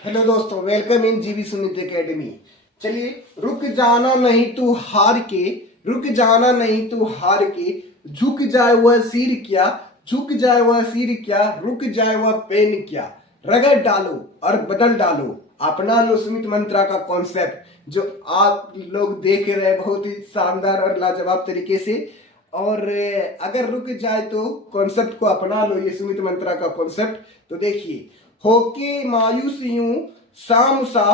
Hello दोस्तों, welcome in जीवी Sumit academy. चलिए, रुक जाना नहीं तू हार के, रुक जाना नहीं तू हार के, झुक जाए वह सिर क्या, झुक जाए वह सिर क्या, रुक जाए वह पेन क्या, रगड़ डालो और बदल डालो, अपना लो सुमित मंत्रा का कॉन्सेप्ट जो आप लोग देख रहे हैं बहुत ही शानदार और लाजवाब तरीके से। और अगर रुक जाए तो कॉन्सेप्ट को अपना लो, ये सुमित मंत्रा का कॉन्सेप्ट। तो देखिए, होके मायूस यूं शाम सा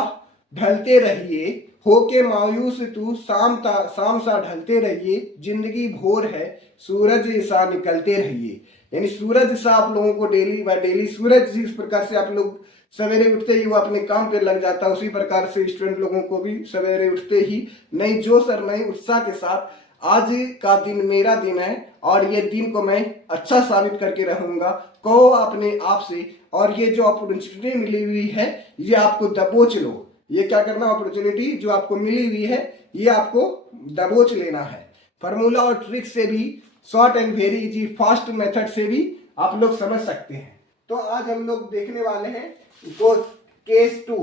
ढलते रहिए, होके मायूस तू शाम सा ढलते रहिए, जिंदगी भोर है सूरज सा निकलते रहिए। यानी सूरज सा आप लोगों को डेली बाय डेली सूरज जिस प्रकार से आप लोग सवेरे उठते ही वो अपने काम पे लग जाता है, उसी प्रकार से स्टूडेंट लोगों को भी सवेरे उठते ही नई जोश और नई उत्साह के साथ आज का दिन मेरा दिन है और ये दिन को मैं अच्छा साबित करके रहूंगा, कहो अपने आप से। और ये जो अपॉर्चुनिटी मिली हुई है ये आपको दबोच लो। ये क्या करना, अपॉर्चुनिटी जो आपको मिली हुई है ये आपको दबोच लेना है। फार्मूला और ट्रिक से भी, short and very easy fast method से भी आप लोग समझ सकते हैं। तो आज हम लोग देखने वाले हैं तो केस 2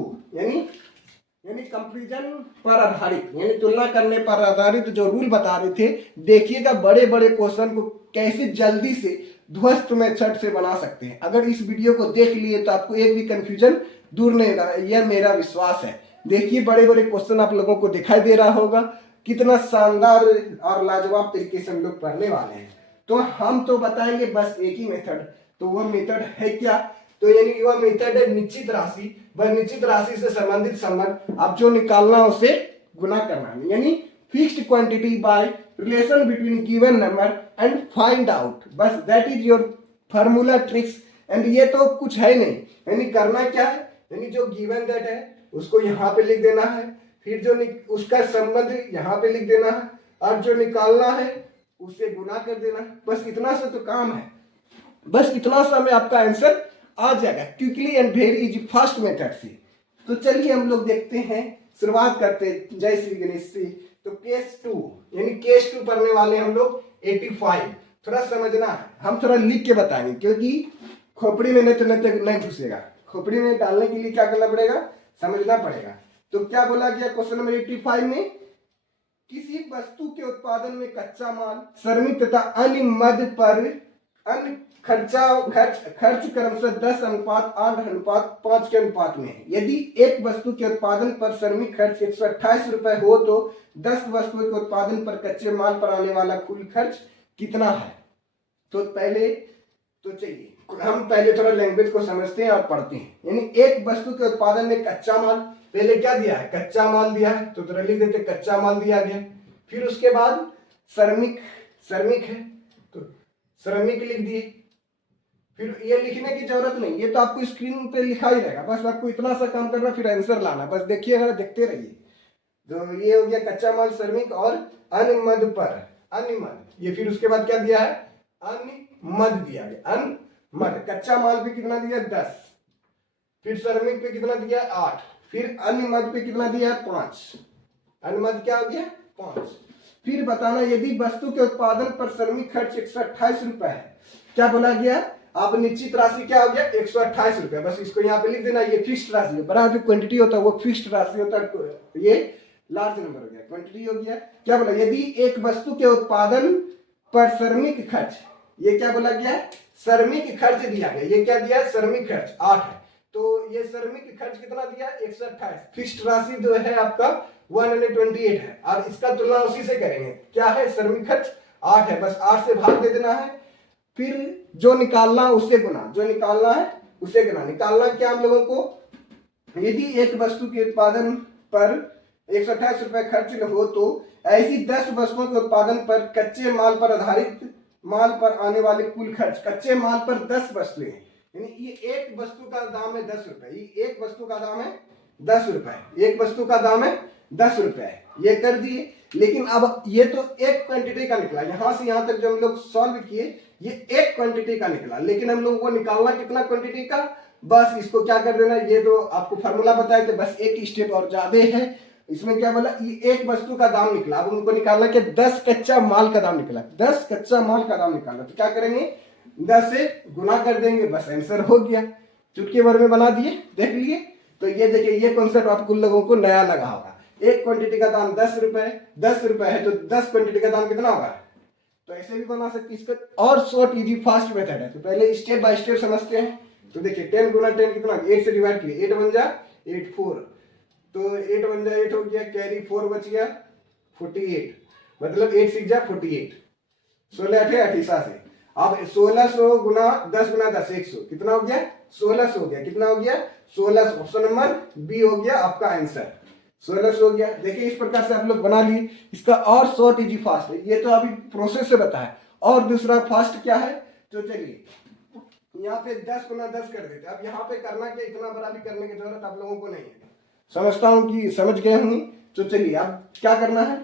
यानी कंपैरिजन पर आधारित, यानी तुलना करने पर आधारित जो रूल बता रहे थे। देखिएगा बड़े बड़े क्वेश्चन को कैसे जल्दी से ध्वस्त मेथड से बना सकते हैं। अगर इस वीडियो को देख लिए तो आपको एक भी कंफ्यूजन दूर नहीं रहा, यह मेरा विश्वास है। देखिए बड़े बड़े क्वेश्चन आप लोगों को दिखाई दे रहा होगा, कितना शानदार और लाजवाब तरीके से हम लोग पढ़ने वाले हैं। तो हम तो बताएंगे बस एक ही मेथड, तो वह मेथड है क्या, तो यानी वह मेथड है निश्चित राशि व निश्चित राशि से संबंधित संबंध आप जो निकालना उसे गुना करना, यानी fixed quantity by relation between given number and find out. बस that is your formula tricks. And ये तो कुछ है नहीं, यानी करना क्या है, यानी जो गिवन दैट है उसको यहाँ पे लिख देना है, फिर जो उसका संबंध यहाँ पे लिख देना है और जो निकालना है उससे गुना कर देना है। बस इतना सा तो काम है, बस इतना सा में आपका आंसर आ जाएगा quickly and very easy fast method से। तो चलिए हम लोग देखते हैं, शुरुआत करते हैं जय श्री गणेश से। तो केस 2 यानी केस 2 पढ़ने वाले हम लोग 85। थोड़ा समझना है, हम थोड़ा लिख के बताएंगे क्योंकि खोपड़ी में नहीं घुसेगा। खोपड़ी में डालने के लिए क्या करना पड़ेगा, समझना पड़ेगा। तो क्या बोला गया क्वेश्चन नंबर 85 में, किसी वस्तु के उत्पादन में कच्चा माल, श्रमिक तथा अन्य मद पर अन्य खर्च क्रमशः 10:8:5 के अनुपात में है। यदि एक वस्तु के उत्पादन पर श्रमिक खर्च 128 रुपए हो तो 10 वस्तुओं के उत्पादन पर कच्चे माल पर आने वाला कुल खर्च कितना है। तो चलिए हम पहले थोड़ा लैंग्वेज को समझते हैं और पढ़ते हैं। यानी एक वस्तु के उत्पादन में कच्चा माल, पहले क्या दिया है, कच्चा माल दिया है, तो थोड़ा लिख देते कच्चा माल दिया गया। फिर उसके बाद श्रमिक है तो श्रमिक लिख दिए। फिर ये लिखने की जरूरत नहीं, ये तो आपको स्क्रीन पे लिखा ही रहेगा, बस आपको इतना सा काम करना, फिर आंसर लाना। बस देखिएगा, देखते रहिए। तो ये हो गया कच्चा माल, श्रमिक और अन्य मद पर, अन्य मद। ये फिर उसके बाद क्या दिया है, अन्य मद दिया गया, अन्य मद। कच्चा माल पे कितना दिया 10, फिर श्रमिक पे कितना दिया 8, फिर अन्य मद पे कितना दिया 5। अन्य मद क्या हो गया 5। फिर बताना यदि वस्तु के उत्पादन पर श्रमिक खर्च 128 रुपए है, क्या बोला गया, आप निश्चित राशि क्या हो गया 128 रुपए। बस इसको यहाँ पे लिख देना, ये फिक्स्ड राशि है, बड़ा जो क्वांटिटी होता है वो फिक्स्ड राशि होता है, ये लार्ज नंबर हो गया, क्वांटिटी हो गया। क्या बोला, यदि एक वस्तु के उत्पादन पर श्रमिक खर्च, ये क्या बोला गया, श्रमिक खर्च दिया गया, ये क्या दिया, श्रमिक खर्च 8 है, तो ये श्रमिक खर्च कितना दिया 128। फिक्स्ड राशि जो है आपका 128 है, और इसका तुलना उसी से करेंगे, क्या है, श्रमिक खर्च 8 है, बस 8 से भाग दे देना है। फिर जो निकालना उससे गुना, जो निकालना है उससे गुना। निकालना क्या हम लोगों को, यदि एक वस्तु के उत्पादन पर 128 रुपए खर्च हो तो ऐसी 10 वस्तुओं के उत्पादन पर कच्चे माल पर आधारित माल पर आने वाले कुल खर्च, कच्चे माल पर 10 वस्तुएं, यानी ये एक वस्तु का दाम है 10 रुपए, ये एक वस्तु का दाम है 10 रुपए, एक वस्तु का दाम है 10 रुपए, ये कर दिए। लेकिन अब ये तो एक क्वांटिटी का निकला, यहां से यहां तक जो हम लोग सॉल्व किए ये एक क्वांटिटी का निकला, लेकिन हम लोगों को निकालना कितना क्वांटिटी का, बस इसको क्या कर देना, ये तो आपको फार्मूला बताए थे, बस एक स्टेप और ज्यादा है। इसमें क्या बोला, ये एक वस्तु का दाम निकला, अब उनको निकालना कि 10 कच्चा माल का दाम निकला, 10 कच्चा माल का दाम निकालना। तो क्या करेंगे, 10 से गुना कर देंगे, बस आंसर हो गया, चुटकी भर में बना दिए, देख लिए। तो ये देखिए, ये कॉन्सेप्ट आपको लोगों को नया लगा होगा। एक क्वांटिटी का दाम 10 रुपए, 10 रुपए है तो 10 क्वांटिटी का दाम कितना होगा। तो ऐसे भी बना सकते इसका। और शॉर्ट इजी फास्ट मेथड है, तो पहले स्टेप बाय स्टेप समझते हैं। तो देखिए 10 गुना 10 कितना, 8 से डिवाइड किए, 8 बन जा 8 4, तो 8 बन जा 8 हो गया, कैरी 4 बच गया 48, मतलब 8 6 जा 48, 16 8 88। अब 1600 गुना 10 गुना 10 100 कितना हो गया, 1600 हो गया। कितना हो गया, 1600। ऑप्शन नंबर बी हो गया आपका आंसर, 1600 हो गया। देखिए इस प्रकार से आप लोग बना लिए इसका। और शॉर्ट इजी फास्ट है, ये तो अभी प्रोसेस से बताया। और दूसरा फास्ट क्या है, तो चलिए यहाँ पे 10 गुना 10 कर देते। अब यहाँ पे करना क्या, इतना बड़ा भी करने की जरूरत आप लोगों को नहीं है, समझता हूँ कि समझ गए होंगे। तो चलिए अब क्या करना है,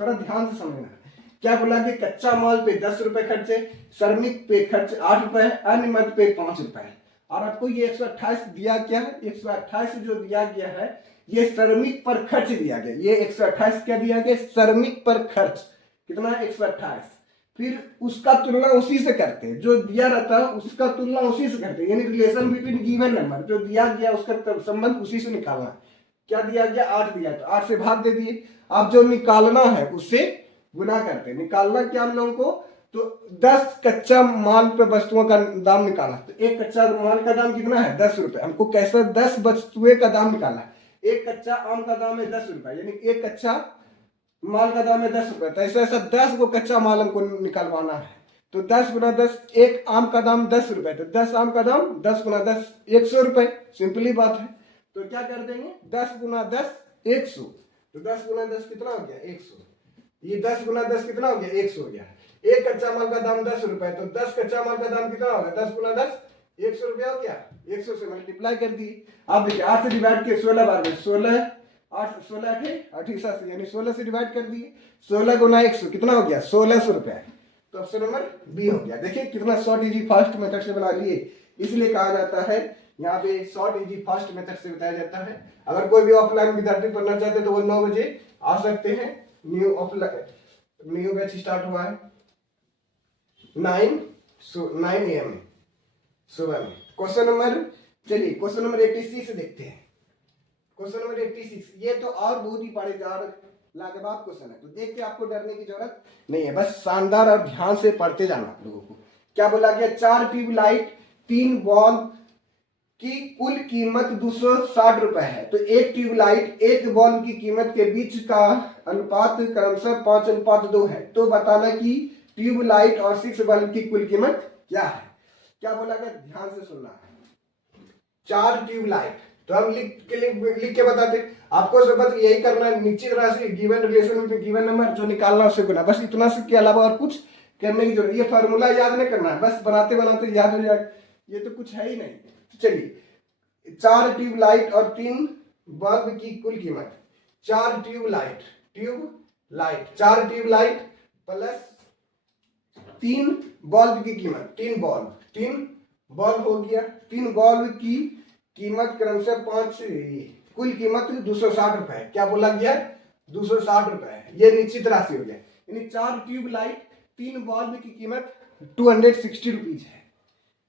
थोड़ा ध्यान से समझना है। क्या बोला कि कच्चा माल पे 10 रुपए खर्चे, श्रमिक पे खर्च 8 रुपए, अन्य मद पे 5 रुपए। और आपको ये 128 दिया क्या है, 128 जो दिया गया है ये श्रमिक पर खर्च दिया गया। ये 128 क्या दिया गया, श्रमिक पर खर्च कितना है 128। फिर उसका तुलना उसी से करते हैं, जो दिया रहता है उसका तुलना उसी से करते हैं, यानी रिलेशन बिटवीन गिवन नंबर, जो दिया गया उसका संबंध उसी से निकालना। क्या दिया गया, 8 दिया, तो 8 से भाग दे दिए। अब जो निकालना है उससे गुना करते हैं। निकालना क्या हम लोगों को, तो 10 कच्चा माल पे वस्तुओं का दाम निकालना। तो एक कच्चा माल का दाम कितना है 10 रुपए, हमको कैसे 10 वस्तुएं का दाम निकालना है। एक कच्चा आम का दाम है 10 रुपए, यानी एक कच्चा माल का दाम है 10 रुपए, तो ऐसा ऐसा 10 को कच्चा माल हमको निकालवाना है। तो 10 गुना 10, एक आम का दाम 10 रुपए, तो 10 आम का दाम 10 गुना 10 100 रुपए, सिंपली बात है। तो क्या कर देंगे, 10 गुना 10 100, तो 10 गुना 10 कितना हो गया 100। ये 10 गुना 10 कितना हो गया 100 हो गया। एक कच्चा माल का दाम 10 रुपए, तो 10 कच्चा माल का दाम कितना होगा, 10 गुना 10 100 रुपया हो गया। 100 से मल्टीप्लाई कर दी। आप देखिए 8 से डिवाइड किए 16 बार में, 16 8 16 88, यानी 16 से डिवाइड कर दिए। 16 गुना 100 कितना हो गया 1600 रुपया। तो ऑप्शन नंबर बी हो गया। देखिए कितना शॉर्ट इजी फास्ट मेथड से बना लिए, इसलिए कहा जाता है यहाँ पे शॉर्ट इजी फास्ट मेथड से बताया जाता है। अगर कोई भी ऑफलाइन विद्यार्थी पढ़ना चाहते हैं तो वो 9 बजे आ सकते हैं। न्यू बैच स्टार्ट हुआ है 9 AM सुबह में। क्वेश्चन नंबर, चलिए क्वेश्चन नंबर 86 देखते हैं। क्वेश्चन नंबर 86 ये तो और बहुत ही पढ़ेदार लाजवाब क्वेश्चन है, तो देख के आपको डरने की जरूरत नहीं है, बस शानदार और ध्यान से पढ़ते जाना आप लोगों को। क्या बोला गया, 4 ट्यूबलाइट 3 बॉल्ब की कुल कीमत 260 रुपए है। तो एक ट्यूबलाइट एक बॉल्ब की कीमत के बीच का अनुपात क्रमशः 5:2 है। तो बताना कि ट्यूबलाइट और 6 बल्ब की कुल कीमत क्या है। क्या बोला गया, ध्यान से सुनना है। 4 ट्यूबलाइट, तो हम लिख के बताते आपको, सब यही करना है, निश्चित राशि गिवन रिलेशन में गिवन नंबर जो निकालना उससे गुना, बस इतना से के अलावा और कुछ करने की जरूरत। ये फार्मूला याद नहीं करना है, बस बनाते बनाते याद हो जाए, ये तो कुछ है ही नहीं। तो चलिए 4 ट्यूबलाइट और 3 बल्ब की कुल कीमत, 4 ट्यूबलाइट 4 ट्यूबलाइट प्लस 3 बल्ब की कीमत, 3 बल्ब हो गया। 3 बल्ब की कीमत क्रमशः 5, कुल कीमत 260 रुपए है। क्या बोला गया 260 रुपए है, ये निश्चित राशि हो गया। यानी 4 ट्यूबलाइट 3 बल्ब की कीमत 260 रुपीज है,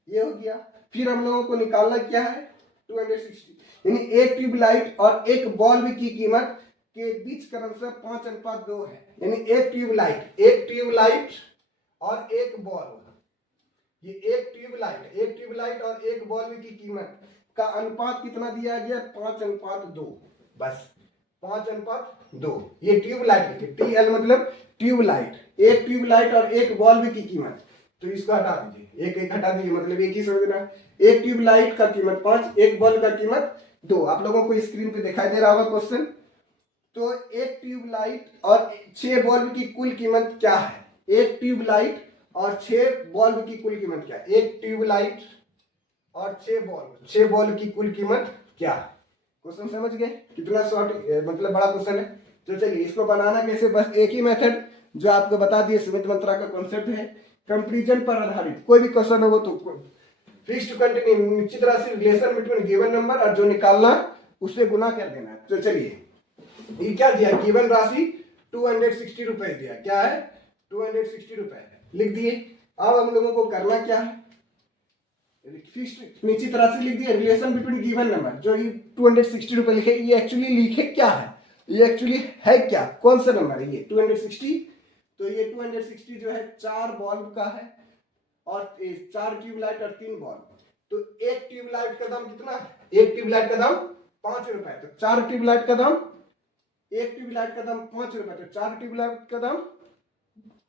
ये हो गया। फिर हम लोगों को निकालना क्या है 260, यानी एक ट्यूबलाइट और एक बल्ब की कीमत के बीच क्रमशः 5:2 है। यानी एक ट्यूबलाइट और एक बल्ब, ये एक ट्यूबलाइट और एक बल्ब की कीमत का अनुपात कितना दिया गया 5:2, बस 5:2। ये ट्यूबलाइट, TL मतलब ट्यूबलाइट, एक ट्यूबलाइट और एक बल्ब की कीमत, तो इसको हटा दीजिए, एक हटा दीजिए, मतलब एक ही समझना है। एक ट्यूबलाइट का कीमत 5, एक बल्ब का कीमत 2। आप लोगों को स्क्रीन पे दिखाई दे रहा होगा क्वेश्चन। तो एक ट्यूबलाइट और 6 बल्ब की कुल कीमत क्या है, एक ट्यूबलाइट और 6 बल्ब की कुल कीमत क्या है, एक ट्यूबलाइट और 6 बल्ब की कुल कीमत क्या है। क्वेश्चन समझ गए, कितना शॉर्ट मतलब बड़ा क्वेश्चन है। तो चलिए इसको बनाना कैसे, बस एक ही मेथड जो आपको बता दिए, सीमित मात्रा का कॉन्सेप्ट है, कंपैरिजन पर आधारित। कोई भी क्वेश्चन हो तो फिक्स्ड कंटिन्यू निश्चित राशि रिलेशन बिटवीन गिवन नंबर और जो निकालना उससे गुना कर देना। तो चलिए ये क्या दिया, गिवन राशि 260 रुपए दिया, क्या है 260 रुपए लिख दिए। अब हम लोगों को करना क्या है, फिक्स्ड नीचे तरह से लिख दिया रिलेशन बिटवीन गिवन नंबर, जो ये 260 रुपए लिखे, ये एक्चुअली लिखे क्या है, ये एक्चुअली है क्या, कौन सा नंबर है ये 260। तो ये 260 जो है 4 बल्ब का है और 4 ट्यूबलाइट और 3 बल्ब। तो एक ट्यूबलाइट का दाम कितना है, एक ट्यूबलाइट का दाम 5 रुपए। तो 4 ट्यूबलाइट का दाम, एक ट्यूबलाइट का दाम 5 रुपए, तो 4 ट्यूबलाइट का दाम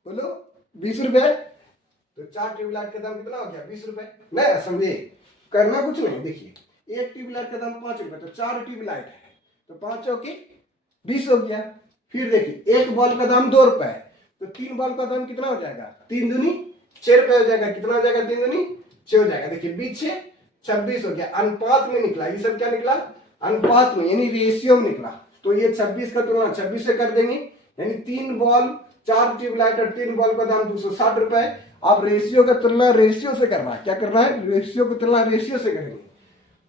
बोलो 20 रुपए। तो 4 ट्यूबलाइट का दाम कितना हो गया 20 रुपए। नहीं समझे, करना कुछ नहीं। देखिए एक ट्यूबलाइट का दाम 5 रुपए, तो 4 ट्यूबलाइट है तो 5 हो के 20 हो गया। फिर देखिए एक बल्ब का दाम 2 रुपए, तो 3 बल्ब का दाम कितना हो जाएगा, 3 दूनी 6 रुपए हो जाएगा। कितना हो जाएगा, 3 दूनी 6 हो जाएगा। देखिए 20 से 26 हो गया, अनुपात में निकला। ये सब क्या निकला, अनुपात में, यानी रेशियो में निकला। तो ये 26 का तुलना 26 से कर देंगे, यानी 3 बल्ब 4 ट्यूबलाइट और 3 बल्ब का दाम 260 रुपए। आप रेशियो का तुलना रेशियो से करना है, क्या करना है, रेशियो की तुलना रेशियो से करेंगे,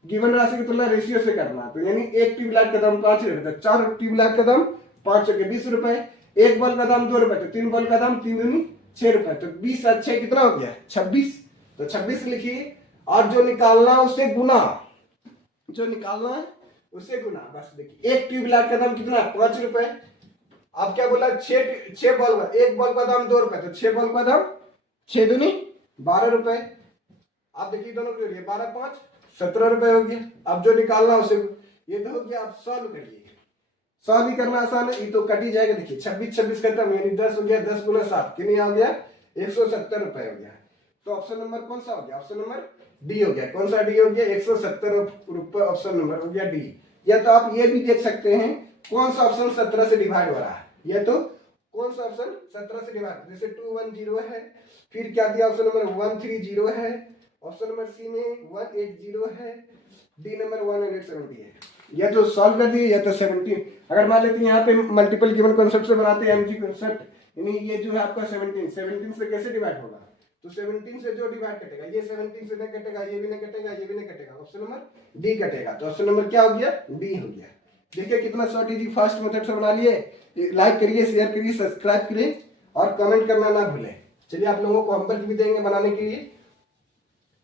गिवन राशि की तुलना रेशियो से करना। तो यानी एक ट्यूबलाइट का दाम 5 रुपए, तो 4 ट्यूबलाइट का दाम 5 के 20 रुपए, एक बल्ब का दाम 2 रुपए, तो 3 बल्ब का दाम 3 दूनी 6 रुपए। तो 20 और 6 कितना हो गया 26। तो 26 लिखिए, और जो निकालना है उसे गुना, जो निकालना है उसे गुना। बस देखिए एक ट्यूबलाइट का दाम कितना है 5 रुपए। अब क्या बोला, 6 बल्ब, एक बल्ब का दाम 2 रुपए, तो 6 बल्ब का दाम 6 दूनी 12 रुपए। आप देखिए दोनों के लिए 12 5 17 रुपए हो गया। अब जो निकालना उसे, ये तो हो गया। आप सॉल्व करिए, सॉल्व भी करना आसान है, ये तो कट ही जाएगा। देखिए 26 26 खत्म, यानी 10 हो गया, 10 गुना 7 कितनी आ गया 170 रुपए हो गया। तो ऑप्शन नंबर कौन सा हो गया, ऑप्शन नंबर डी हो गया। कौन सा डी हो गया, 170 रुपए ऑप्शन नंबर हो गया डी। या तो आप ये भी देख सकते हैं कौन सा ऑप्शन 17 से डिवाइड हो रहा है, या तो कौन सा ऑप्शन 17 से डिवाइड, जैसे 210 है, फिर क्या दिया ऑप्शन नंबर 130 है, ऑप्शन नंबर सी में 180 है, डी नंबर 170 है। या तो सॉल्व कर दिए या तो 17। अगर मान लेते हैं यहाँ पे मल्टीपल गिवन कॉन्सेप्ट से बनाते हैं एमजी कॉन्सेप्ट, यानी ये जो है आपका 17 से कैसे डिवाइड होगा, तो 17 से जो डिवाइड कटेगा, ये 17 से नहीं कटेगा, ये भी नहीं कटेगा, ये भी नहीं कटेगा, ऑप्शन नंबर डी कटेगा। तो ऑप्शन नंबर क्या हो गया, डी हो गया। देखिए कितना शॉर्ट इजी फास्ट मेथड से बना लिए। लाइक करिए, शेयर करिए, सब्सक्राइब करिए और कमेंट करना ना भूलें। चलिए आप लोगों को होमवर्क भी देंगे बनाने के लिए।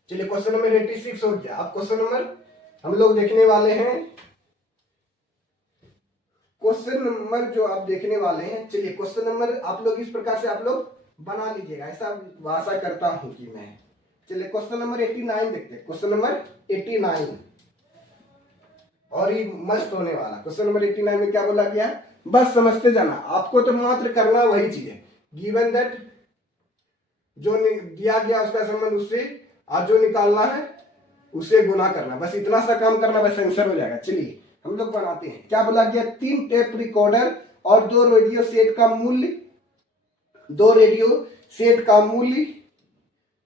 चलिए क्वेश्चन नंबर 86 हो गया। अब क्वेश्चन नंबर हम लोग देखने वाले हैं, क्वेश्चन नंबर जो आप देखने वाले हैं, चलिए क्वेश्चन नंबर आप लोग इस प्रकार से आप लोग बना लीजिएगा, ऐसा आशा करता हूं कि मैं। चलिए क्वेश्चन नंबर 89 देखते हैं। क्वेश्चन नंबर 89 और ये मस्त होने वाला। क्वेश्चन नंबर 89 में क्या बोला गया है, बस समझते जाना, आपको तो मात्र करना वही चीज है, गिवन दैट जो दिया गया उसका संबंध उससे, और जो निकालना है उसे गुना करना, बस इतना सा काम करना, बस आंसर हो जाएगा। चलिए हम लोग बनाते हैं। क्या बोला गया, 3 टेप रिकॉर्डर और 2 रेडियो सेट का मूल्य, 2 रेडियो सेट का मूल्य,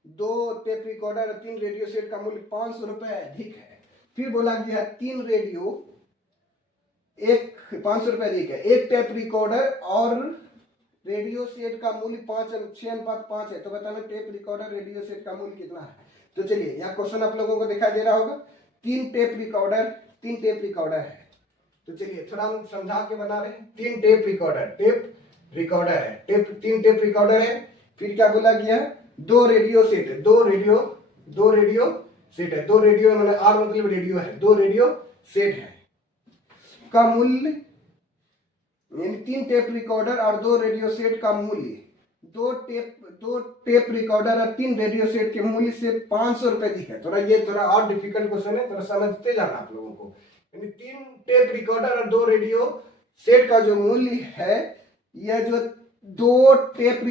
2 टेप रिकॉर्डर और 3 रेडियो सेट का मूल्य 500 रुपए अधिक है। फिर बोला गया 3 रेडियो, एक 500 रुपए अधिक है, एक टेप रिकॉर्डर और रेडियो सेट का मूल्य 6:5 है। तो बताना टेप रिकॉर्डर रेडियो सेट का मूल्य कितना है। तो चलिए यहाँ क्वेश्चन आप लोगों को दिखाई दे रहा होगा, 3 टेप रिकॉर्डर है। तो चलिए थोड़ा हम समझा के बना रहे हैं। 3 टेप रिकॉर्डर है, 3 टेप रिकॉर्डर है। फिर क्या बोला गया, 2 रेडियो सेट है, 2 रेडियो सेट है, 2 रेडियो मतलब आर मतलब रेडियो है, 2 रेडियो सेट है का मूल्य, यानी 3 टेप रिकॉर्डर और 2 रेडियो सेट का मूल्य, 2 टेप रिकॉर्डर और 3 रेडियो सेट के मूल्य से 500 रुपए अधिक है। थोड़ा ये थोड़ा और डिफिकल्ट क्वेश्चन है, थोड़ा समझते जाना आप लोगों को। यानी 3 टेप रिकॉर्डर और 2 रेडियो सेट का जो मूल्य है, यह जो 2 टेप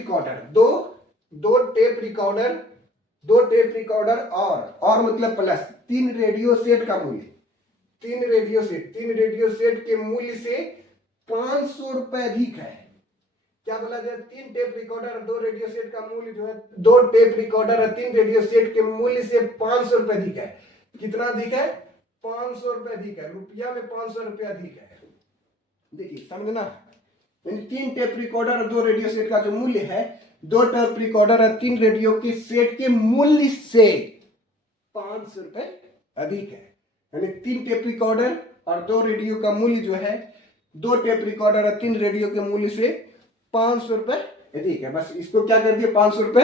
रिकॉर्डर और मतलब प्लस 3 रेडियो सेट का मूल्य, 3 रेडियो सेट के मूल्य से 500 रुपए अधिक है। क्या बोला जाए, 3 टेप रिकॉर्डर और 2 रेडियो सेट का मूल्य जो है, 2 टेप रिकॉर्डर और 3 रेडियो सेट के मूल्य से 500 रुपए अधिक है। कितना अधिक है, 500 रुपए अधिक है, रुपया में 500 रुपए अधिक है। देखिए समझना, 3 टेप रिकॉर्डर और 2 रेडियो सेट का जो मूल्य है, 2 टेप रिकॉर्डर और 3 रेडियो के सेट के मूल्य से 500 रुपए अधिक है। यानी 3 टेप रिकॉर्डर और 2 रेडियो का मूल्य जो है, 2 टेप रिकॉर्डर और 3 रेडियो के मूल्य से 500 रुपए अधिक है। बस इसको क्या कर दिए, 500 रुपए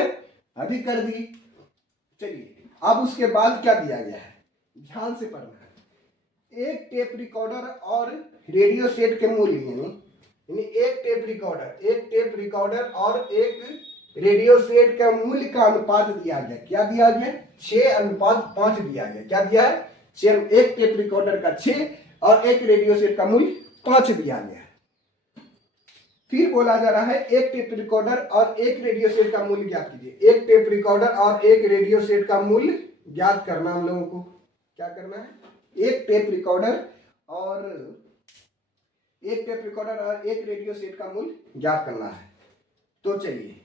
अधिक कर दिए। चलिए अब उसके बाद क्या दिया गया है, ध्यान से पढ़ना है। एक टेप रिकॉर्डर और रेडियो सेट के मूल्य यानी एक टेप रिकॉर्डर और एक रेडियो सेट का मूल्य का अनुपात दिया गया। क्या दिया गया? 6:5 दिया गया। क्या दिया है? 6। एक टेप रिकॉर्डर का 6 और एक रेडियो सेट का मूल्य 5 दिया गया है। फिर बोला जा रहा है एक टेप रिकॉर्डर और एक रेडियो सेट का मूल्य ज्ञात कीजिए। एक टेप रिकॉर्डर और एक रेडियो सेट का मूल्य ज्ञात करना, हम लोगों को क्या करना है? एक टेप रिकॉर्डर और एक रेडियो सेट का मूल्य ज्ञात करना है। तो चलिए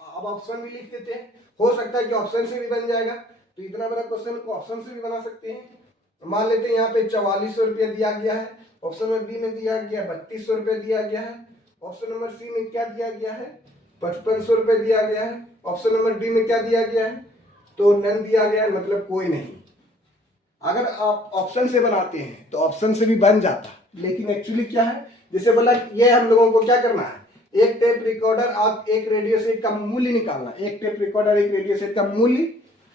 अब ऑप्शन भी लिख देते हैं, हो सकता है कि ऑप्शन से भी बन जाएगा। तो इतना बड़ा क्वेश्चन को ऑप्शन से भी बना सकते हैं। मान लेते हैं यहाँ पे 4400 रुपया दिया गया है, ऑप्शन नंबर बी में दिया गया 3200 रुपये दिया गया है, ऑप्शन नंबर सी में क्या दिया गया है? 5500 रुपये दिया गया है, ऑप्शन नंबर डी में क्या दिया गया है? तो नन दिया गया है, मतलब कोई नहीं। अगर आप ऑप्शन से बनाते हैं तो ऑप्शन से भी बन जाता, लेकिन एक्चुअली क्या है, जैसे बोला ये हम लोगों को क्या करना है, एक टेप रिकॉर्डर और एक रेडियो सेट का मूल्य निकालना। एक टेप रिकॉर्डर एक रेडियो सेट का मूल्य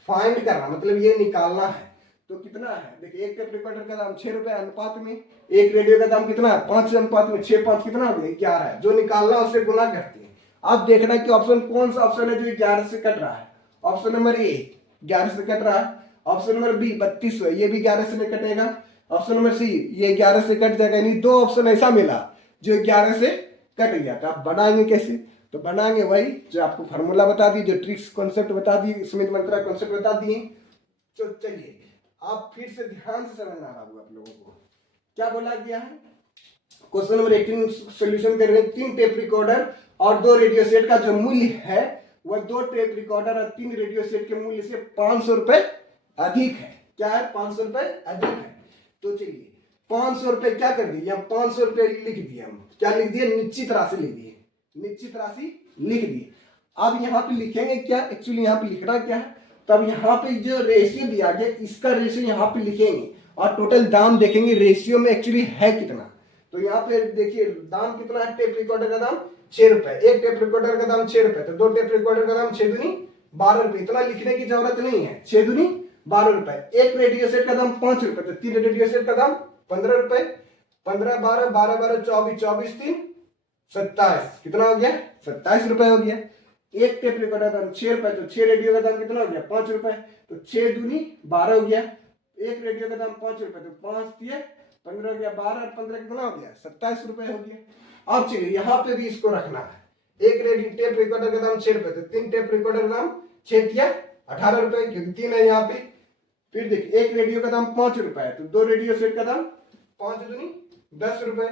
फाइंड करना, मतलब ये निकालना है। तो कितना है? देखिए एक टेप रिकॉर्डर का दाम 6 रुपए अनुपात में, एक रेडियो का दाम कितना है? 5 अनुपात में। 6 5 कितना हो गया? 11 है। जो निकालना उससे गुना करते हैं। अब देखना कि ऑप्शन कौन सा ऑप्शन है जो 11 से कट रहा है। ऑप्शन नंबर ए 11 से कट रहा है, ऑप्शन नंबर बी 3200, ये भी 11 से नहीं कटेगा। ऑप्शन नंबर सी ये 11 से कट जाएगा। यानी दो ऑप्शन ऐसा मिला जो 11 से कट गया। तो आप बनाएंगे कैसे? तो बनाएंगे वही जो आपको फार्मूला बता दी, जो ट्रिक्स कॉन्सेप्ट बता दी, स्मिथ मंत्रा कॉन्सेप्ट बता दिए। तो चलिए आप फिर से ध्यान से समझना होगा आप लोगों को क्या बोला गया है। क्वेश्चन नंबर 18 सोल्यूशन कर रहे हैं। 3 टेप रिकॉर्डर और 2 रेडियो सेट का जो मूल्य है वह 2 टेप रिकॉर्डर और 3 रेडियो सेट के मूल्य से 500 रुपए अधिक है। क्या है? 500 रुपए अधिक है। तो चलिए 500 रुपए क्या कर दिए, 500 रुपए लिख दिए। हम क्या लिख दिए? निश्चित राशि लिख दिए, निश्चित राशि लिख दिए। अब यहाँ पे लिखेंगे क्या? एक्चुअली यहाँ पे लिखना क्या है, तब यहाँ पे जो रेशियो दिया गया इसका रेशियो यहाँ पे लिखेंगे और टोटल दाम देखेंगे रेशियो में एक्चुअली है कितना। तो यहाँ पे देखिए दाम कितना है, टेप रिकॉर्डर का दाम 6 रुपए, एक टेप रिकॉर्डर का दाम 6 रुपए, तो 2 टेप रिकॉर्डर का दाम 6 दूनी 12 रुपए। इतना लिखने की जरूरत नहीं है, 6 दूनी 12 रुपए। एक रेडियो सेट का दाम 5 रुपए, तो 3 रेडियो सेट का दाम 15 रुपए। 15 12 12 12 24 24 3 27, कितना हो गया? 27 रुपए हो गया। एक टेप रिकॉर्डर का दाम 6 रुपए, तो 6 रेडियो का दाम कितना हो गया? 5 रुपए, तो 6 दूनी 12 हो गया। एक रेडियो का दाम 5 रुपए, तो 5 दिए 15 हो गया, 12 और 15 कितना हो गया? 27 रुपए हो गया। अब चलिए यहाँ पे भी इसको रखना है। एक रेडियो टेप रिकॉर्डर का दाम 6 रुपए, तो 3 टेप रिकॉर्डर का दाम 6 दिया 18 रुपए, क्योंकि 3 है यहाँ पे। फिर देखिए एक रेडियो का दाम 5 रुपए है, तो 2 रेडियो सेट का दाम 5 दूनी 10 रुपए,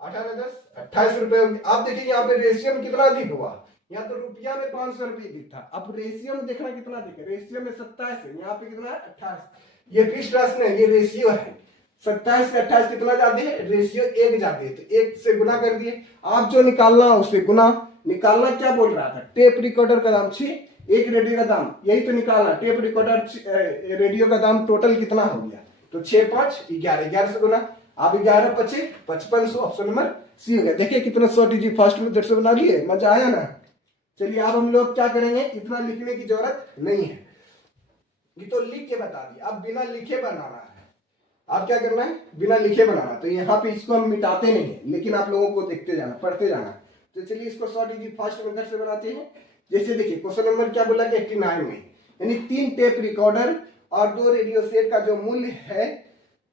18 10 28 रुपए। आप देखिए यहाँ पे रेशियो में कितना अधिक हुआ, यहाँ तो रुपया में 500 रुपये अधिक था, अब रेशियो में देखना कितना अधिक है। रेशियो में 27 है, यहाँ पे कितना है? 28। ये फिक्स्ड राशि नहीं, ये रेशियो है। 27 से 28 कितना ज्यादा है? रेशियो 1 ज्यादा है, तो 1 से गुना कर दिए। आप जो निकालना उससे गुना। निकालना क्या बोल रहा था? टेप रिकॉर्डर का दाम 6, एक रेडियो का दाम, यही तो निकालना। टेप रिकॉर्डर रेडियो का दाम टोटल कितना हो गया? तो 6 5 11, 11 से गुना। अब 11 25 5500, ऑप्शन नंबर सी हो गया। देखिए कितना शॉर्ट इजी फास्ट मेथड से बना लिए, मजा आया ना। चलिए अब हम लोग क्या करेंगे, इतना लिखने की जरूरत नहीं है, ये तो लिख के बता दिया। अब बिना लिखे बनाना है। आप क्या करना है? बिना लिखे बनाना। तो यहाँ पे इसको हम मिटाते नहीं है, लेकिन आप लोगों को देखते जाना, पढ़ते जाना। तो चलिए इसको शॉर्ट इजी फास्ट मेथड से बनाते हैं। जैसे देखिए क्वेश्चन नंबर क्या बोला कि 89 में, यानी 3 टेप रिकॉर्डर और 2 रेडियो सेट का जो मूल्य है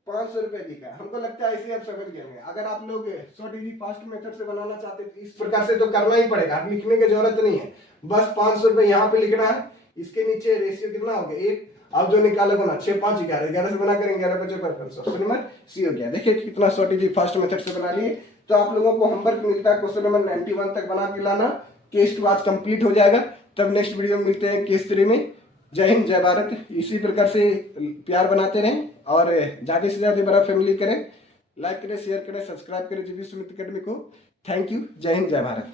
500 रुपए दिखा है। हमको लगता है इसे आप समझ गए होंगे। अगर आप लोग शॉर्ट इजी फास्ट मेथड से बनाना चाहते हैं तो इस प्रकार से तो करना ही पड़ेगा, आप लिखने की जरूरत नहीं है। बस 500 रुपए यहाँ पे लिखना है, इसके नीचे रेशियो कितना हो गया? 1। अब जो निकाले बना 6 5 11, 11 से बना करेंगे 11 5 55, ऑप्शन नंबर सी हो गया। देखिए कितना शॉर्ट इजी फास्ट मेथड से बना लिए। तो आप लोगों को होमवर्क मिलता है क्वेश्चन नंबर 91 तक बना के लाना। केस 2 आज कंप्लीट हो जाएगा। तब नेक्स्ट वीडियो में मिलते हैं केस 3 में। जय हिंद जय भारत। इसी प्रकार से प्यार बनाते रहें और ज़्यादा से ज़्यादा बड़ा फैमिली करें। लाइक करें, शेयर करें, सब्सक्राइब करें जीवी सुमित अकेडमी को। Thank you. जय हिंद जय भारत।